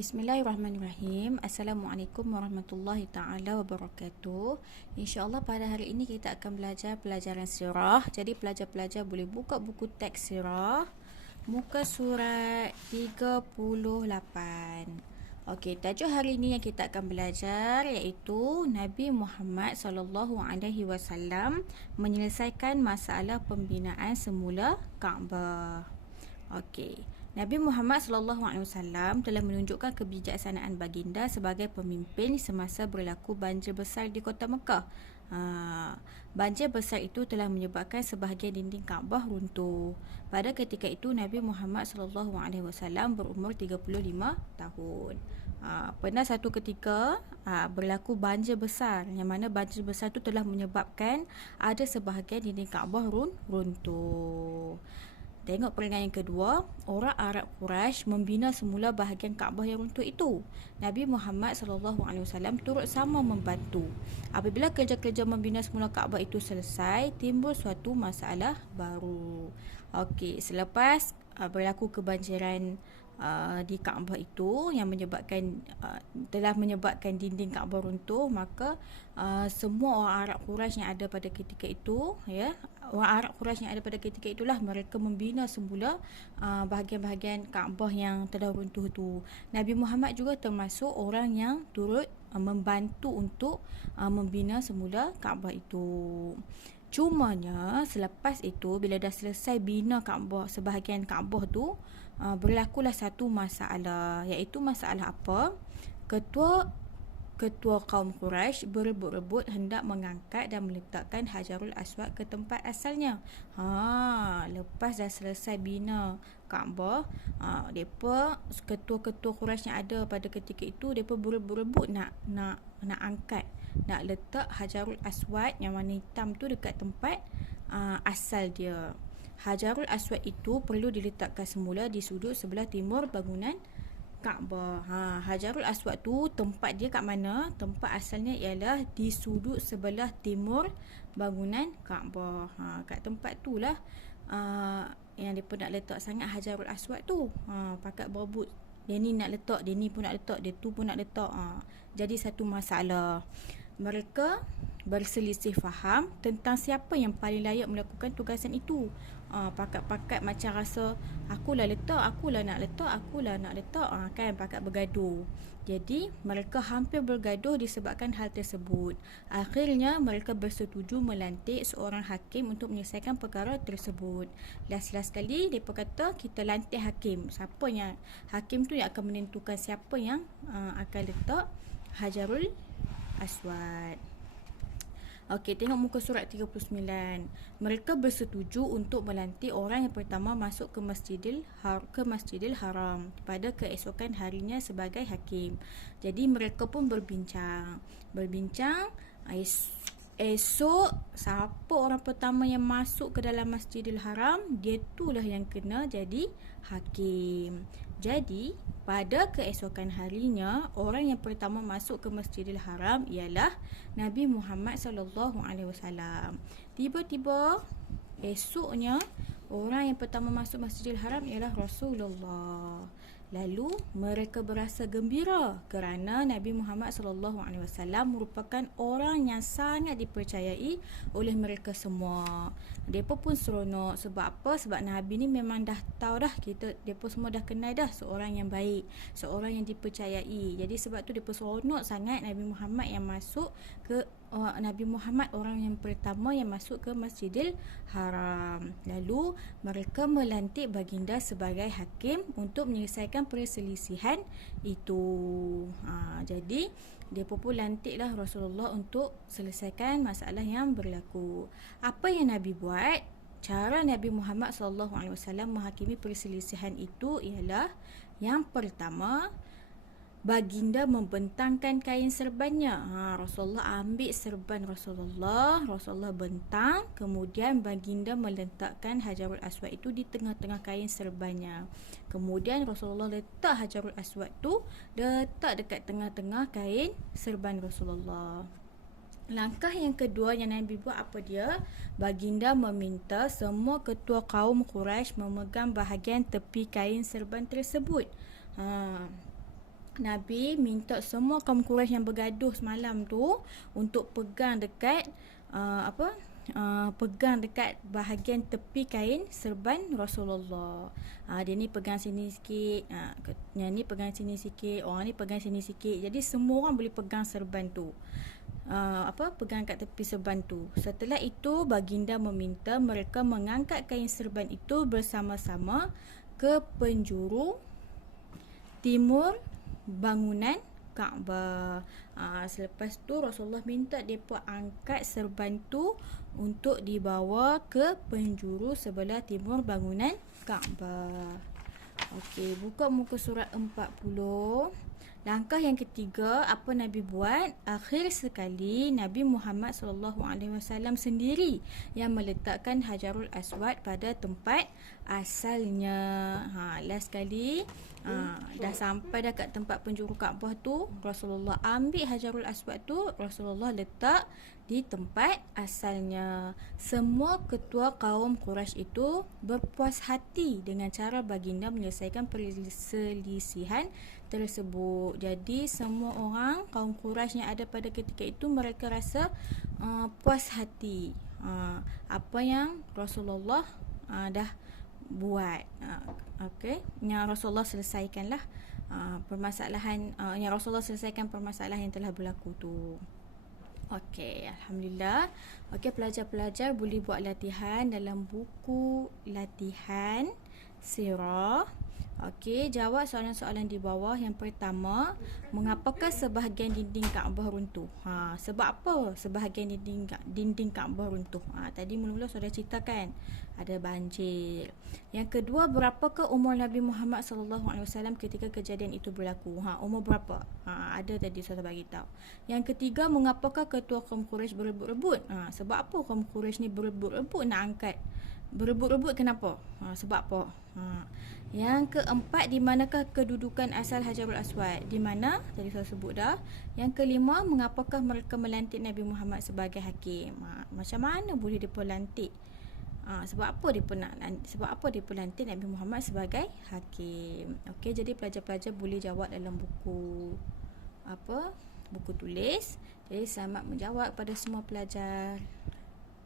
Bismillahirrahmanirrahim. Assalamualaikum warahmatullahi taala wabarakatuh. InsyaAllah pada hari ini kita akan belajar pelajaran sirah. Jadi pelajar-pelajar boleh buka buku teks sirah, muka surat 38. Okey, tajuk hari ini yang kita akan belajar iaitu Nabi Muhammad SAW menyelesaikan masalah pembinaan semula Kaabah. Okey. Nabi Muhammad SAW telah menunjukkan kebijaksanaan baginda sebagai pemimpin semasa berlaku banjir besar di kota Mekah. Banjir besar itu telah menyebabkan sebahagian dinding Kaabah runtuh. Pada ketika itu Nabi Muhammad SAW berumur 35 tahun. Pernah satu ketika berlaku banjir besar, yang mana banjir besar itu telah menyebabkan ada sebahagian dinding Kaabah runtuh. Tengok peringatan yang kedua, orang Arab Quraisy membina semula bahagian Kaabah yang runtuh itu. Nabi Muhammad SAW turut sama membantu. Apabila kerja-kerja membina semula Kaabah itu selesai, timbul suatu masalah baru. Okey, selepas berlaku kebanjiran di Kaabah itu yang telah menyebabkan dinding Kaabah runtuh, maka semua orang Arab Quraisy yang ada pada ketika itu, orang Arab Quraisy yang ada pada ketika itulah mereka membina semula bahagian-bahagian Kaabah yang telah runtuh itu. Nabi Muhammad juga termasuk orang yang turut membantu untuk membina semula Kaabah itu. Cumanya selepas itu, bila dah selesai bina Kaabah, sebahagian Kaabah tu, berlakulah satu masalah, iaitu masalah apa? Ketua kaum Quraisy berebut-rebut hendak mengangkat dan meletakkan Hajarul Aswad ke tempat asalnya. Lepas dah selesai bina Kaabah, ketua-ketua Quraisy yang ada pada ketika itu, depa berebut-rebut nak angkat, nak letak Hajarul Aswad yang warna hitam tu dekat tempat asal dia. Hajarul Aswad itu perlu diletakkan semula di sudut sebelah timur bangunan Kaabah. Hajarul Aswad tu tempat dia kat mana? Tempat asalnya ialah di sudut sebelah timur bangunan Kaabah. Kat tempat tu lah yang dia pun nak letak sangat Hajarul Aswad tu. Pakat berebut. Dia ni nak letak, dia ni pun nak letak, dia tu pun nak letak. Jadi satu masalah. Mereka berselisih faham tentang siapa yang paling layak melakukan tugasan itu. Pakat-pakat macam rasa akulah nak letak, kan, pakat bergaduh. Jadi mereka hampir bergaduh disebabkan hal tersebut. Akhirnya mereka bersetuju melantik seorang hakim untuk menyelesaikan perkara tersebut. Last sekali mereka kata kita lantik hakim. Hakim tu yang akan menentukan siapa yang akan letak Hajarul Aswad. Okey, tengok muka surat 39. Mereka bersetuju untuk melantik orang yang pertama masuk ke Masjidil Haram pada keesokan harinya sebagai hakim. Jadi mereka pun berbincang. Esok siapa orang pertama yang masuk ke dalam Masjidil Haram, dia itulah yang kena jadi hakim. Jadi pada keesokan harinya, orang yang pertama masuk ke Masjidil Haram ialah Nabi Muhammad SAW. Tiba-tiba esoknya, orang yang pertama masuk Masjidil Haram ialah Rasulullah. Lalu mereka berasa gembira kerana Nabi Muhammad SAW merupakan orang yang sangat dipercayai oleh mereka semua. Mereka pun seronok. Sebab apa? Sebab Nabi ni memang dah tahu dah, mereka semua dah kenal dah seorang yang baik, seorang yang dipercayai. Jadi sebab tu mereka seronok sangat Nabi Muhammad Nabi Muhammad orang yang pertama yang masuk ke Masjidil Haram. Lalu mereka melantik baginda sebagai hakim untuk menyelesaikan perselisihan itu. Jadi mereka pun lantiklah Rasulullah untuk selesaikan masalah yang berlaku. Apa yang Nabi buat? Cara Nabi Muhammad SAW menghakimi perselisihan itu ialah, yang pertama, baginda membentangkan kain serbannya. Rasulullah ambil serban Rasulullah bentang, kemudian baginda meletakkan Hajarul Aswad itu di tengah-tengah kain serbannya. Kemudian Rasulullah letak Hajarul Aswad tu letak dekat tengah-tengah kain serban Rasulullah. Langkah yang kedua yang Nabi buat apa dia? Baginda meminta semua ketua kaum Quraisy memegang bahagian tepi kain serban tersebut. Nabi minta semua kaum Quraisy yang bergaduh semalam tu untuk pegang dekat pegang dekat bahagian tepi kain serban Rasulullah. Dia ni pegang sini sikit, yang ni pegang sini sikit, orang ni pegang sini sikit. Jadi semua orang boleh pegang serban tu. Pegang kat tepi serban tu. Setelah itu baginda meminta mereka mengangkat kain serban itu bersama-sama ke penjuru timur bangunan Kaabah. Selepas tu Rasulullah minta mereka angkat serban tu untuk dibawa ke penjuru sebelah timur bangunan Kaabah. Okey, buka muka surat 40. Langkah yang ketiga, apa Nabi buat? Akhir sekali Nabi Muhammad SAW sendiri yang meletakkan Hajarul Aswad pada tempat asalnya. Last sekali, dah sampai dah kat tempat penjuru Kaabah tu, Rasulullah ambil Hajarul Aswad tu, Rasulullah letak di tempat asalnya. Semua ketua kaum Quraisy itu berpuas hati dengan cara baginda menyelesaikan perselisihan tersebut. Jadi semua orang kaum Quraisy yang ada pada ketika itu, mereka rasa puas hati apa yang Rasulullah dah buat. Okey, yang Rasulullah selesaikanlah permasalahan yang Rasulullah selesaikan permasalahan yang telah berlaku tu. Okey, alhamdulillah. Okey, pelajar-pelajar boleh buat latihan dalam buku latihan sirah. Okey, jawab soalan-soalan di bawah. Yang pertama, mengapakah sebahagian dinding Kaabah runtuh? Sebab apa sebahagian dinding Kaabah runtuh? Tadi mula-mula sudah ceritakan ada banjir. Yang kedua, berapakah umur Nabi Muhammad SAW ketika kejadian itu berlaku? Umur berapa? Ada tadi saya bagi tahu. Yang ketiga, mengapakah ketua kaum Quraisy berebut-rebut? Sebab apa kaum Quraisy ni berebut-rebut nak angkat? Berebut-rebut kenapa? Sebab apa? Yang keempat, di manakah kedudukan asal Hajarul Aswad? Di mana? Tadi saya sebut dah. Yang kelima, mengapakah mereka melantik Nabi Muhammad sebagai hakim? Macam mana boleh mereka lantik? Sebab apa mereka lantik Nabi Muhammad sebagai hakim? Okey, jadi pelajar-pelajar boleh jawab dalam buku buku tulis. Jadi selamat menjawab pada semua pelajar.